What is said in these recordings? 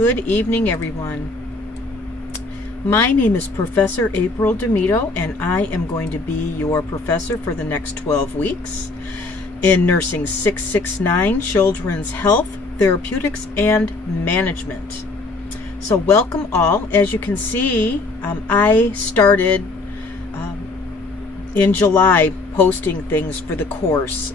good evening, everyone. My name is Professor April DeMito, and I am going to be your professor for the next 12 weeks in Nursing 669, Children's Health, Therapeutics, and Management. So welcome all. As you can see, I started in July posting things for the course.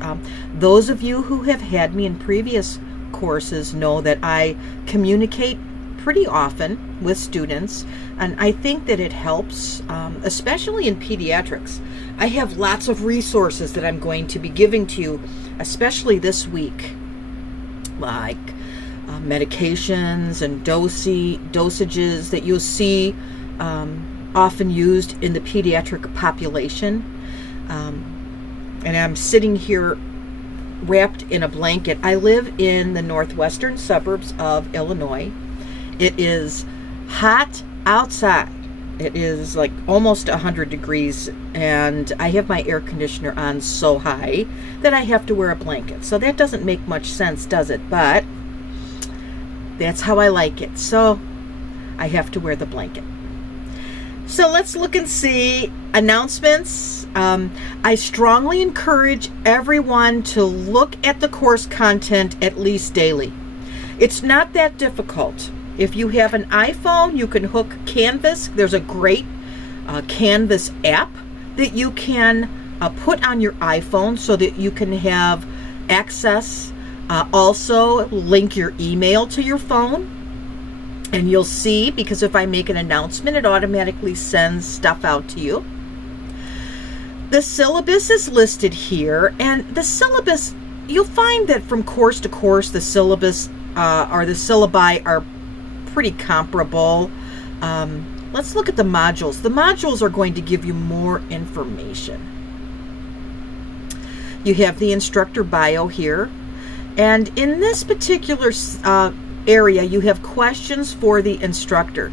Those of you who have had me in previous courses know that I communicate pretty often with students, and I think that it helps, especially in pediatrics. I have lots of resources that I'm going to be giving to you, especially this week, like medications and dosages that you'll see often used in the pediatric population. And I'm sitting here wrapped in a blanket. I live in the northwestern suburbs of Illinois. It is hot outside. It is like almost 100 degrees, and I have my air conditioner on so high that I have to wear a blanket. So that doesn't make much sense, does it? But that's how I like it. So I have to wear the blanket. So let's look and see announcements. I strongly encourage everyone to look at the course content at least daily. It's not that difficult. If you have an iPhone, you can hook Canvas. There's a great Canvas app that you can put on your iPhone so that you can have access. Also, link your email to your phone. And you'll see, because if I make an announcement, it automatically sends stuff out to you. The syllabus is listed here, and the syllabus, you'll find that from course to course, the syllabus or the syllabi are pretty comparable. Let's look at the modules. The modules are going to give you more information. You have the instructor bio here, and in this particular area, you have questions for the instructor.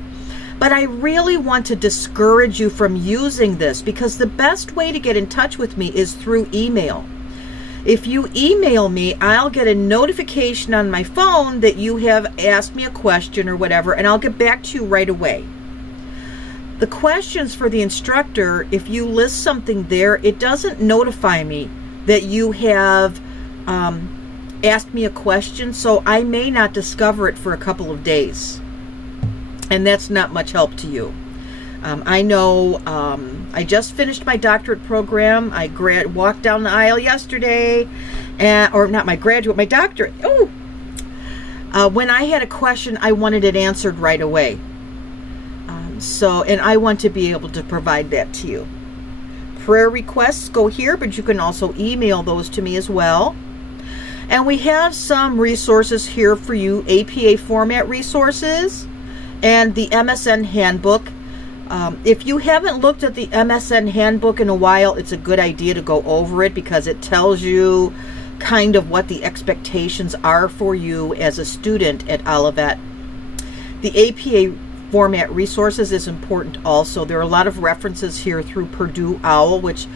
But I really want to discourage you from using this, because the best way to get in touch with me is through email. If you email me, I'll get a notification on my phone that you have asked me a question or whatever, and I'll get back to you right away. The questions for the instructor, if you list something there, it doesn't notify me that you have asked me a question, so I may not discover it for a couple of days, and that's not much help to you. I know I just finished my doctorate program. I walked down the aisle yesterday, or not my graduate, my doctorate. When I had a question, I wanted it answered right away. And I want to be able to provide that to you. Prayer requests go here, but you can also email those to me as well. And we have some resources here for you, APA format resources and the MSN handbook. If you haven't looked at the MSN handbook in a while, it's a good idea to go over it, because it tells you kind of what the expectations are for you as a student at Olivet. The APA format resources is important also. There are a lot of references here through Purdue OWL, which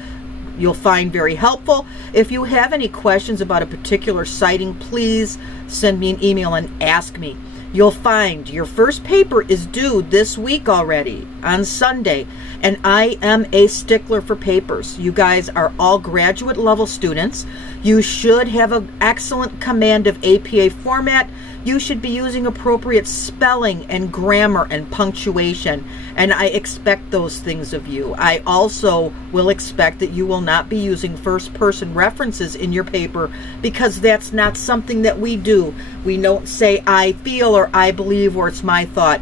you'll find very helpful. If you have any questions about a particular citing, please send me an email and ask me. You'll find your first paper is due this week already, on Sunday, and I am a stickler for papers. You guys are all graduate level students. You should have an excellent command of APA format. You should be using appropriate spelling and grammar and punctuation, and I expect those things of you. I also will expect that you will not be using first-person references in your paper, because that's not something that we do. We don't say I feel or I believe or it's my thought.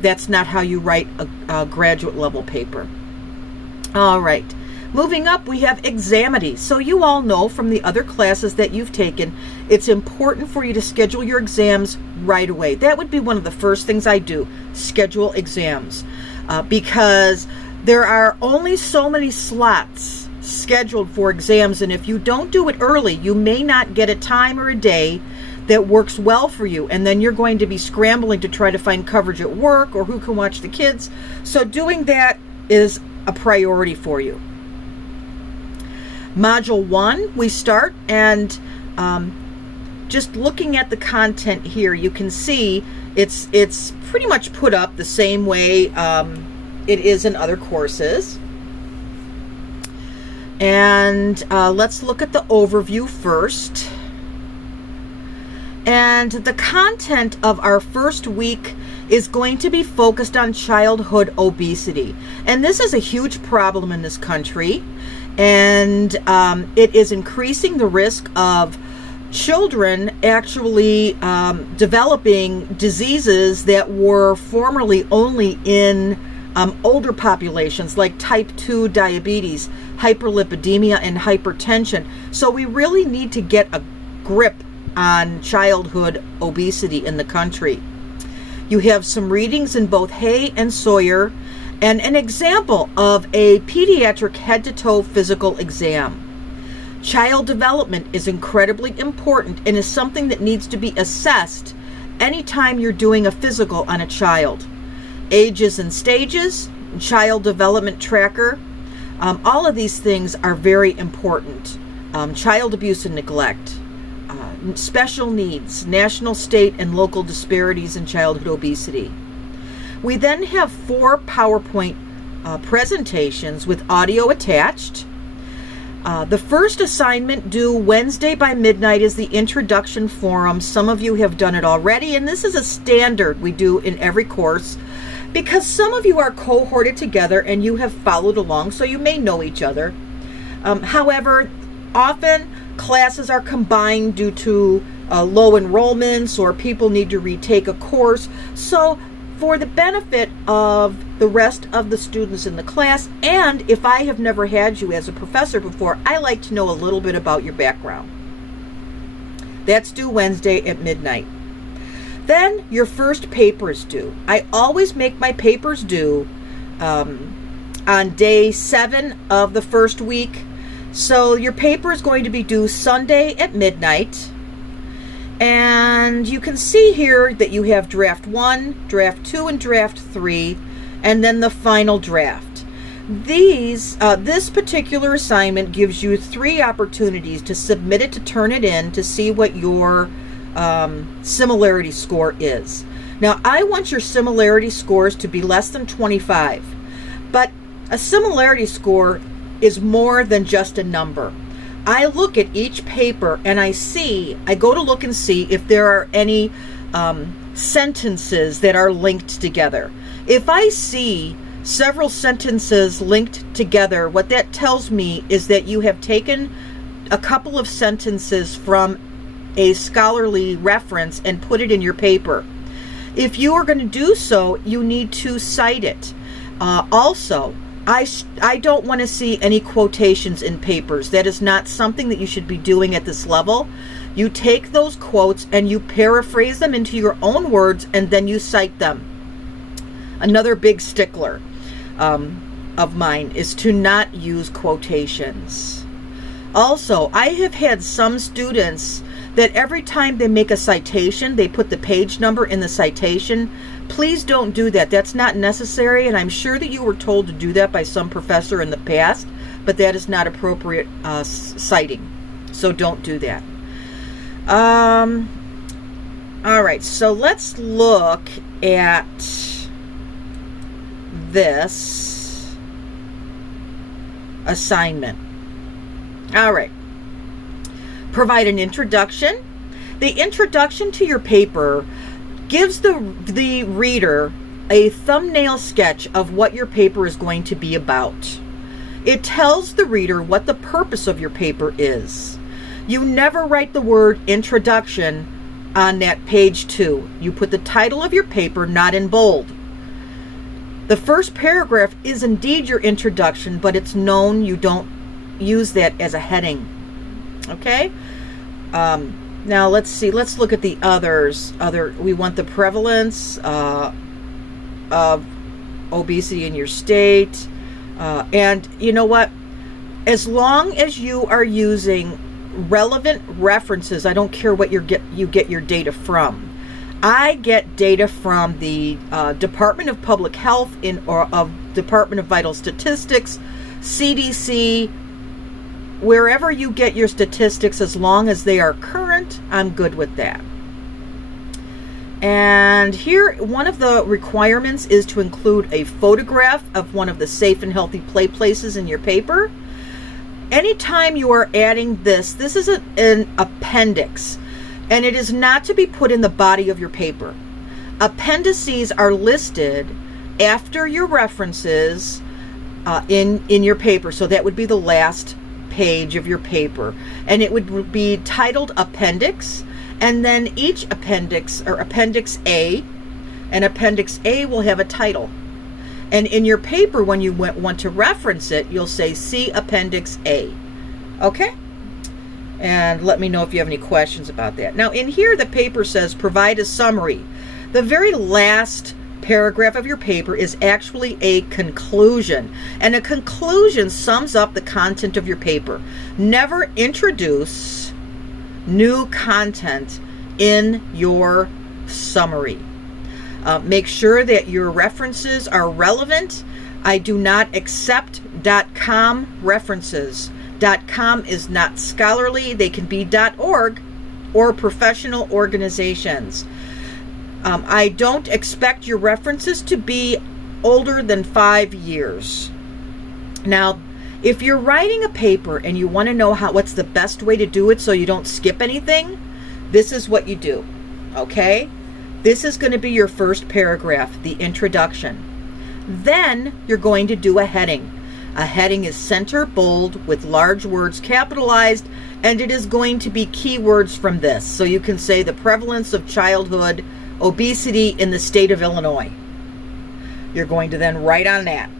That's not how you write a graduate level paper. All right. Moving up, we have Examity. So you all know from the other classes that you've taken, it's important for you to schedule your exams right away. That would be one of the first things I do, schedule exams, because there are only so many slots scheduled for exams, and if you don't do it early, you may not get a time or a day that works well for you, and then you're going to be scrambling to try to find coverage at work or who can watch the kids. So doing that is a priority for you. Module 1, we start, and just looking at the content here, you can see it's pretty much put up the same way it is in other courses. And let's look at the overview first. And the content of our first week is going to be focused on childhood obesity. And this is a huge problem in this country. And it is increasing the risk of children actually developing diseases that were formerly only in older populations, like type 2 diabetes, hyperlipidemia, and hypertension. So we really need to get a grip on childhood obesity in the country. You have some readings in both Hay and Sawyer, and an example of a pediatric head-to-toe physical exam. Child development is incredibly important and is something that needs to be assessed anytime you're doing a physical on a child. Ages and stages, child development tracker, all of these things are very important. Child abuse and neglect, special needs, national, state, and local disparities in childhood obesity. We then have 4 PowerPoint presentations with audio attached. The first assignment due Wednesday by midnight is the introduction forum. Some of you have done it already, and this is a standard we do in every course because some of you are cohorted together and you have followed along, so you may know each other. However, often classes are combined due to low enrollments, or people need to retake a course. So for the benefit of the rest of the students in the class, and if I have never had you as a professor before, I like to know a little bit about your background. That's due Wednesday at midnight. Then your first paper is due. I always make my papers due on day 7 of the first week. So your paper is going to be due Sunday at midnight. And you can see here that you have draft 1, draft 2, and draft 3, and then the final draft. This particular assignment gives you 3 opportunities to submit it, to turn it in, to see what your similarity score is. Now, I want your similarity scores to be less than 25, but a similarity score is more than just a number. I look at each paper and I go to look and see if there are any sentences that are linked together. If I see several sentences linked together, what that tells me is that you have taken a couple of sentences from a scholarly reference and put it in your paper. If you are going to do so, you need to cite it. Also, I don't want to see any quotations in papers. That is not something that you should be doing at this level. You take those quotes and you paraphrase them into your own words, and then you cite them. Another big stickler of mine is to not use quotations. Also, I have had some students that every time they make a citation, they put the page number in the citation. Please don't do that. That's not necessary, and I'm sure that you were told to do that by some professor in the past, but that is not appropriate citing. So don't do that. All right, so let's look at this assignment. All right. Provide an introduction. The introduction to your paper gives the reader a thumbnail sketch of what your paper is going to be about. It tells the reader what the purpose of your paper is. You never write the word introduction on that page 2. You put the title of your paper, not in bold. The first paragraph is indeed your introduction, but it's known you don't use that as a heading. Okay? Now let's see. Let's look at the others. We want the prevalence of obesity in your state. And you know what? As long as you are using relevant references, I don't care what you get your data from. I get data from the Department of Public Health of Department of Vital Statistics, CDC, wherever you get your statistics, as long as they are current, I'm good with that. And here, one of the requirements is to include a photograph of one of the safe and healthy play places in your paper. Anytime you are adding this is an appendix, and it is not to be put in the body of your paper. Appendices are listed after your references in your paper. So that would be the last page of your paper, and it would be titled Appendix, and then each appendix, or Appendix A, and Appendix A will have a title. And in your paper, when you want to reference it, you'll say, see Appendix A. Okay? And let me know if you have any questions about that. Now, in here, the paper says, provide a summary. The very last paragraph of your paper is actually a conclusion. And a conclusion sums up the content of your paper. Never introduce new content in your summary. Make sure that your references are relevant. I do not accept .com references. .com is not scholarly. They can be .org or professional organizations. I don't expect your references to be older than 5 years. Now, if you're writing a paper and you want to know what's the best way to do it so you don't skip anything, this is what you do, okay? This is going to be your first paragraph, the introduction. Then you're going to do a heading. A heading is center bold with large words capitalized, and it is going to be keywords from this. So you can say the prevalence of childhood obesity in the state of Illinois. You're going to then write on that.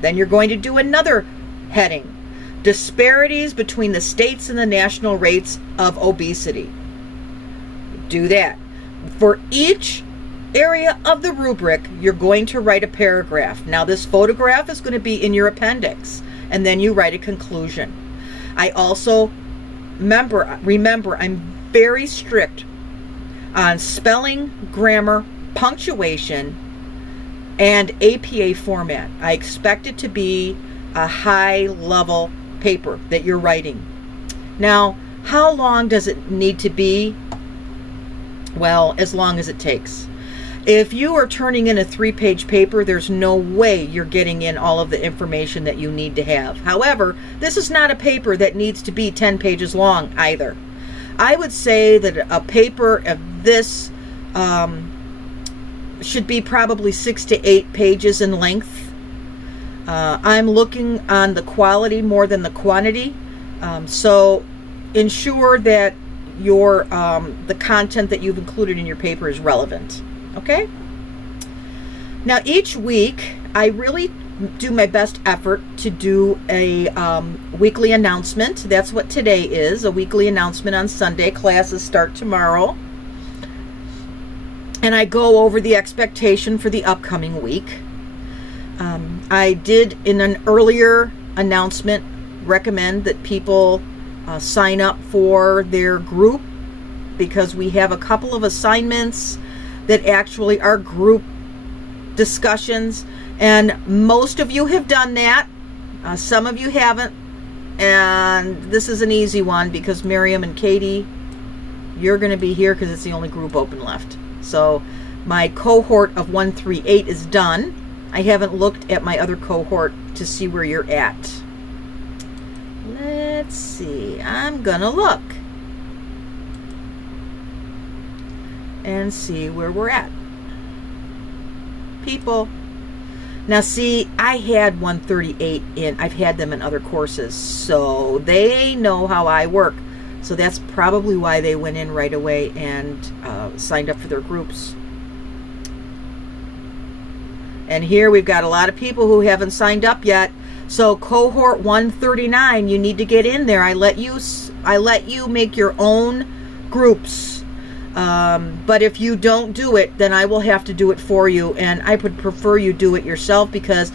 Then you're going to do another heading, disparities between the states and the national rates of obesity. Do that. For each area of the rubric, you're going to write a paragraph. Now, this photograph is going to be in your appendix, and then you write a conclusion. I also, remember, I'm very strict on spelling, grammar, punctuation, and APA format. I expect it to be a high-level paper that you're writing. Now, how long does it need to be? Well, as long as it takes. If you are turning in a 3-page paper, there's no way you're getting in all of the information that you need to have. However, this is not a paper that needs to be 10 pages long either. I would say that a paper of this should be probably 6 to 8 pages in length. I'm looking on the quality more than the quantity. So ensure that the content that you've included in your paper is relevant. Okay? Now, each week, I really do my best effort to do a weekly announcement. That's what today is, a weekly announcement on Sunday. Classes start tomorrow. And I go over the expectation for the upcoming week. I did, in an earlier announcement, recommend that people sign up for their group, because we have a couple of assignments that actually are group discussions, and most of you have done that. Some of you haven't, and this is an easy one because Miriam and Katie, you're going to be here because it's the only group open left. So my cohort of 138 is done. I haven't looked at my other cohort to see where you're at. Let's see. I'm gonna look and see where we're at. People. Now see, I had 138 in, I've had them in other courses, so they know how I work. So that's probably why they went in right away and signed up for their groups. And here we've got a lot of people who haven't signed up yet. So cohort 139, you need to get in there. I let you make your own groups. But if you don't do it, then I will have to do it for you. And I would prefer you do it yourself, because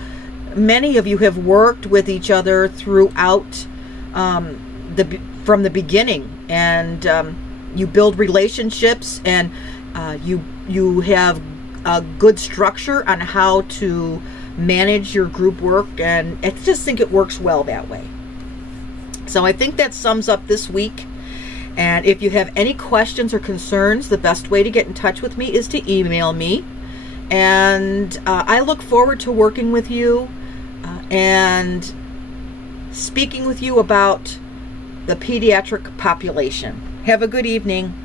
many of you have worked with each other throughout from the beginning, and you build relationships, and you have a good structure on how to manage your group work, and I just think it works well that way. So I think that sums up this week. And if you have any questions or concerns, the best way to get in touch with me is to email me. And I look forward to working with you and speaking with you about the pediatric population. Have a good evening.